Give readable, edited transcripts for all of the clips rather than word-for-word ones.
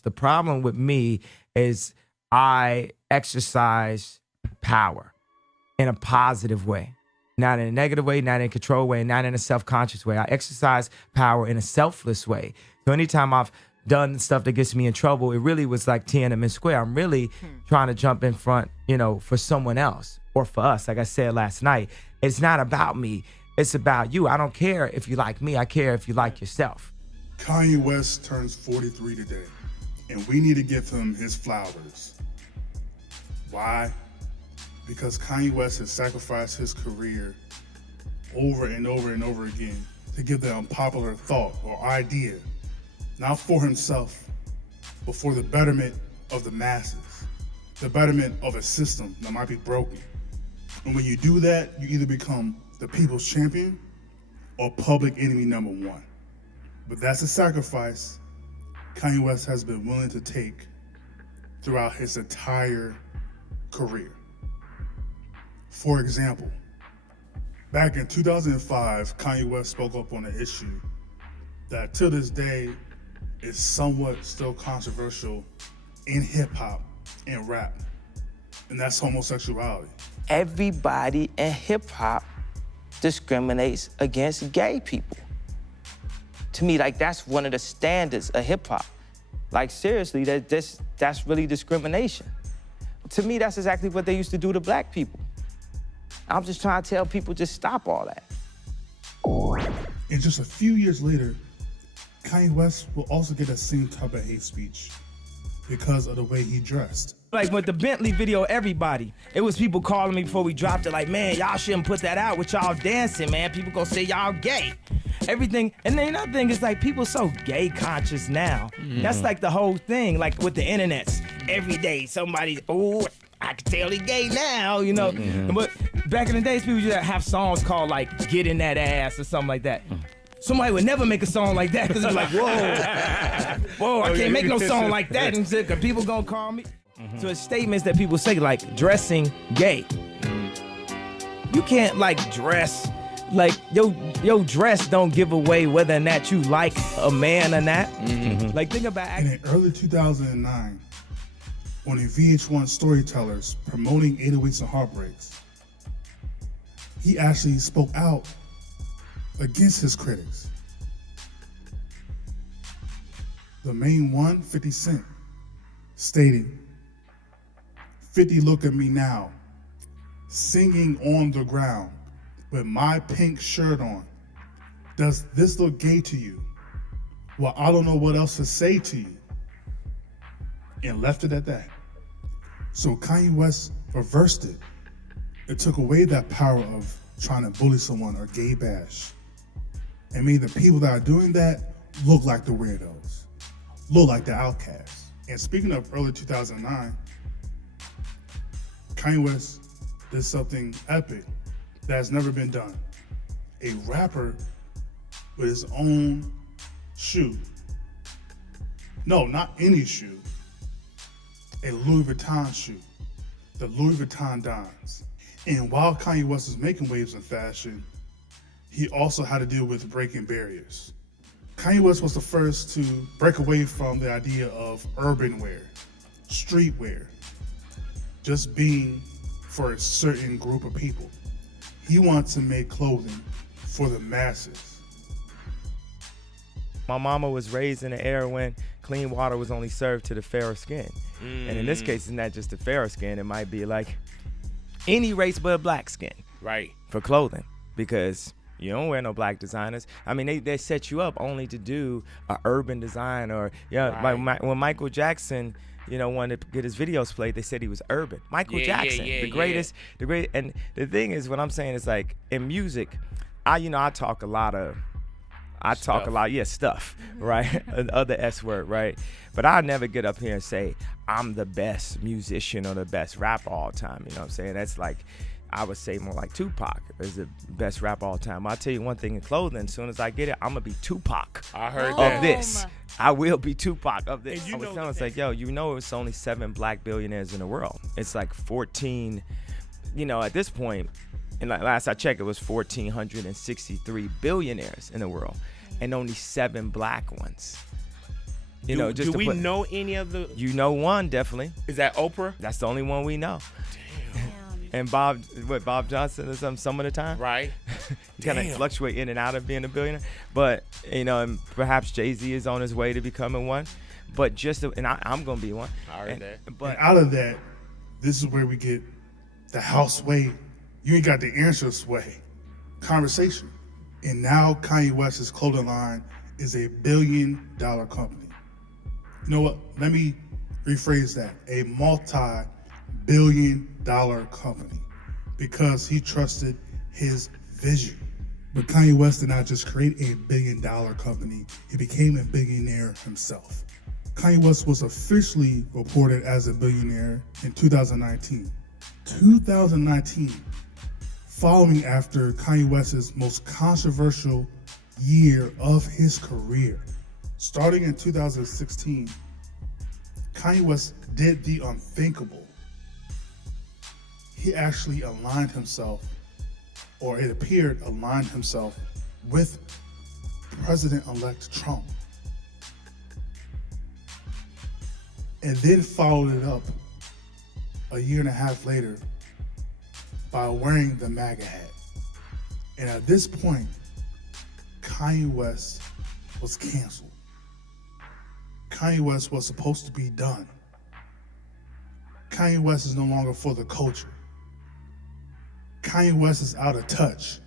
The problem with me is I exercise power in a positive way, not in a negative way, not in a control way, not in a self-conscious way. I exercise power in a selfless way. So anytime I've done stuff that gets me in trouble, it really was like Tiananmen Square. I'm really trying to jump in front, for someone else or for us. Like I said last night, it's not about me. It's about you. I don't care if you like me. I care if you like yourself. Kanye West turns 43 today, and we need to give him his flowers. Why? Because Kanye West has sacrificed his career over and over and over again to give the unpopular thought or idea, not for himself, but for the betterment of the masses, the betterment of a system that might be broken. And when you do that, you either become the people's champion or public enemy number one. But that's a sacrifice Kanye West has been willing to take throughout his entire career. For example, back in 2005, Kanye West spoke up on an issue that to this day is somewhat still controversial in hip hop and rap, and that's homosexuality. Everybody in hip hop discriminates against gay people. To me, like, that's one of the standards of hip hop. Like, seriously, that's really discrimination. To me, that's exactly what they used to do to black people. I'm just trying to tell people, just stop all that. And just a few years later, Kanye West will also get that same type of hate speech because of the way he dressed. Like with the Bentley video, everybody, it was people calling me before we dropped it like, man, y'all shouldn't put that out with y'all dancing, man. People gonna say y'all gay. Everything. And then another thing is like people so gay conscious now. That's like the whole thing, like with the internets. Every day somebody, oh, I can tell he gay now, But back in the days, people used to have songs called like Get in That Ass or something like that. Somebody would never make a song like that because it's like, whoa, I can't make no song like that. And because people gonna call me. So it's statements that people say like dressing gay. You can't like dress, like your dress don't give away whether or not you like a man or not. Like think about And in early 2009, on a VH1 Storytellers promoting 808s and Heartbreaks, he actually spoke out against his critics. The main one, 50 Cent, stated, 50 look at me now, singing on the ground with my pink shirt on. Does this look gay to you? Well, I don't know what else to say to you. And left it at that. So Kanye West reversed it. It took away that power of trying to bully someone or gay bash, and made the people that are doing that look like the weirdos, look like the outcasts. And speaking of early 2009, Kanye West did something epic that has never been done. A rapper with his own shoe. No, not any shoe. A Louis Vuitton shoe. The Louis Vuitton Dons. And while Kanye West was making waves in fashion, he also had to deal with breaking barriers. Kanye West was the first to break away from the idea of urban wear, streetwear, just being for a certain group of people. He wanted to make clothing for the masses. My mama was raised in an era when clean water was only served to the fairer skin. And in this case, it's not just the fairer skin. It might be like any race but black skin. Right. For clothing. Because you don't wear no black designers. I mean, they set you up only to do an urban design or, like when Michael Jackson, wanted to get his videos played, they said he was urban. Michael Jackson, the greatest. And the thing is, what I'm saying is like in music, I talk a lot, stuff, right? Other S word, right? But I'll never get up here and say I'm the best musician or the best rapper all time. You know what I'm saying? That's like, I would say more like Tupac is the best rapper all time. I'll tell you one thing in clothing, as soon as I get it, I'm gonna be Tupac I heard of this. I will be Tupac of this. And I was telling it's like, yo, it's only 7 black billionaires in the world. It's like 14, at this point, and like last I checked, it was 1,463 billionaires in the world, and only 7 black ones. You know, just do we know any of the? You know one, definitely. Is that Oprah? That's the only one we know. And Bob Johnson or something some of the time. Right. He kind of fluctuate in and out of being a billionaire. But, you know, and perhaps Jay-Z is on his way to becoming one. But I'm going to be one. I heard that. But And out of that, this is where we get the house way. You ain't got the answers way conversation. And now Kanye West's clothing line is a $1 billion company. You know what? Let me rephrase that. A multi-billion dollar company, because he trusted his vision. But Kanye West did not just create a $1 billion company, he became a billionaire himself. Kanye West was officially reported as a billionaire in 2019. 2019, following after Kanye West's most controversial year of his career. Starting in 2016, Kanye West did the unthinkable. He actually aligned himself, or it appeared aligned himself, with President-elect Trump. And then followed it up a year and a half later by wearing the MAGA hat. And at this point, Kanye West was canceled. Kanye West was supposed to be done. Kanye West is no longer for the culture. Kanye West is out of touch.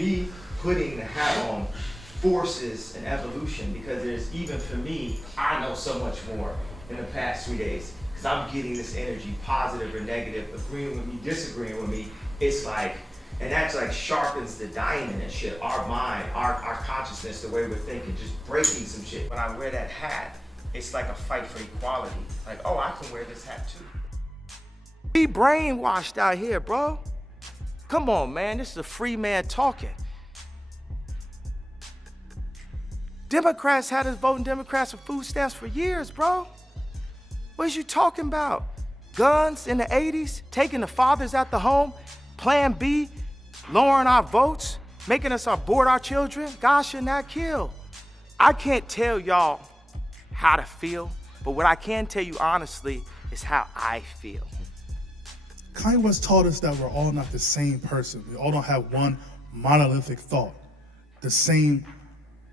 me putting the hat on forces an evolution, because there's, even for me, I know so much more in the past 3 days, because I'm getting this energy, positive or negative, agreeing with me, disagreeing with me. It's like, and that's like sharpens the diamond and shit, our mind, our consciousness, the way we're thinking, just breaking some shit. When I wear that hat, it's like a fight for equality. Like, oh, I can wear this hat too. We brainwashed out here, bro. Come on, man, this is a free man talking. Democrats had us voting Democrats for food stamps for years, bro. What is you talking about? Guns in the 80s, taking the fathers out the home, Plan B, lowering our votes, making us abort our children. God should not kill. I can't tell y'all how to feel, but what I can tell you honestly is how I feel. Kanye West taught us that we're all not the same person. We all don't have one monolithic thought, the same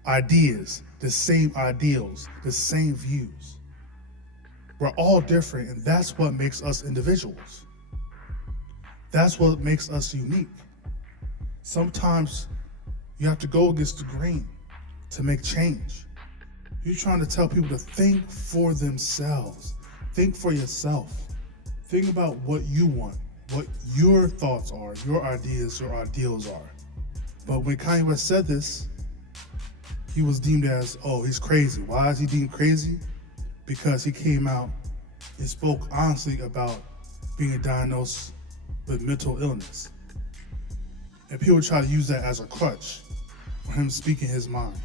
ideas, the same ideals, the same views. We're all different, and that's what makes us individuals. That's what makes us unique. Sometimes you have to go against the grain to make change. You're trying to tell people to think for themselves. Think for yourself. Think about what you want, what your thoughts are, your ideas, your ideals are. But when Kanye West said this, he was deemed as, oh, he's crazy. Why is he deemed crazy? Because he came out and spoke honestly about being diagnosed with mental illness. And people try to use that as a crutch for him speaking his mind.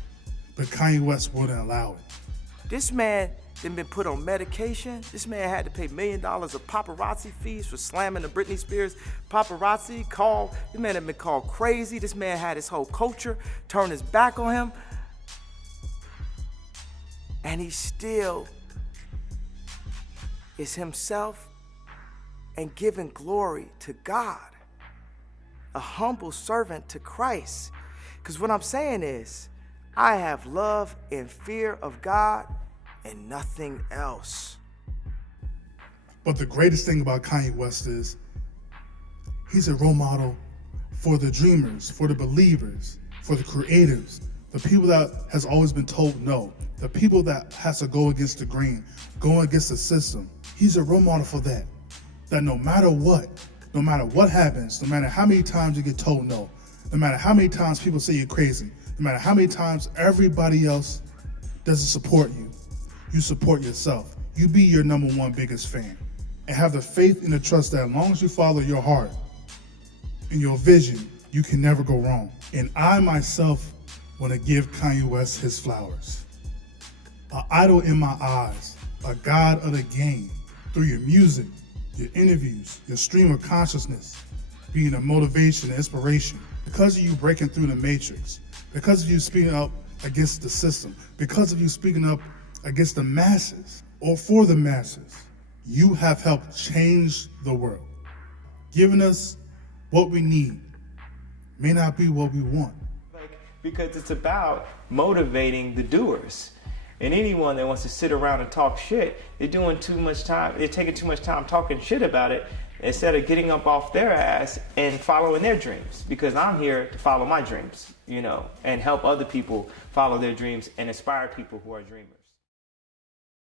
But Kanye West wouldn't allow it. This man done been put on medication. This man had to pay $1 million of paparazzi fees for slamming the Britney Spears paparazzi. This man had been called crazy. This man had his whole culture turn his back on him. And he still is himself and giving glory to God. A humble servant to Christ. Because what I'm saying is, I have love and fear of God and nothing else. But the greatest thing about Kanye West is he's a role model for the dreamers, for the believers, for the creatives, the people that has always been told no, the people that has to go against the grain, go against the system. He's a role model for that. That no matter what happens, no matter how many times you get told no, no matter how many times people say you're crazy, no matter how many times everybody else doesn't support you, you support yourself. You be your number one biggest fan. And have the faith and the trust that as long as you follow your heart and your vision, you can never go wrong. And I myself want to give Kanye West his flowers. An idol in my eyes, a god of the game, through your music, your interviews, your stream of consciousness, being a motivation and inspiration. Because of you breaking through the matrix, because of you speaking up against the system, because of you speaking up against the masses or for the masses, you have helped change the world. Giving us what we need may not be what we want. Because it's about motivating the doers. And anyone that wants to sit around and talk shit, they're taking too much time talking shit about it instead of getting up off their ass and following their dreams. Because I'm here to follow my dreams, and help other people follow their dreams and inspire people who are dreamers.